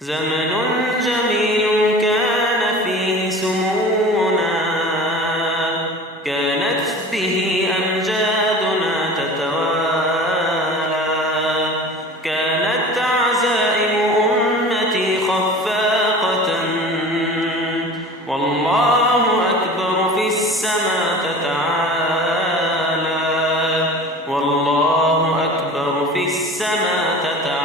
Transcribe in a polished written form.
زمن جميل كان فيه سمونا، كانت به أمجادنا تتوالى، كانت عزائم أمتي خفاقة، والله أكبر في السماء تتعالى، والله أكبر في السماء تتعالى.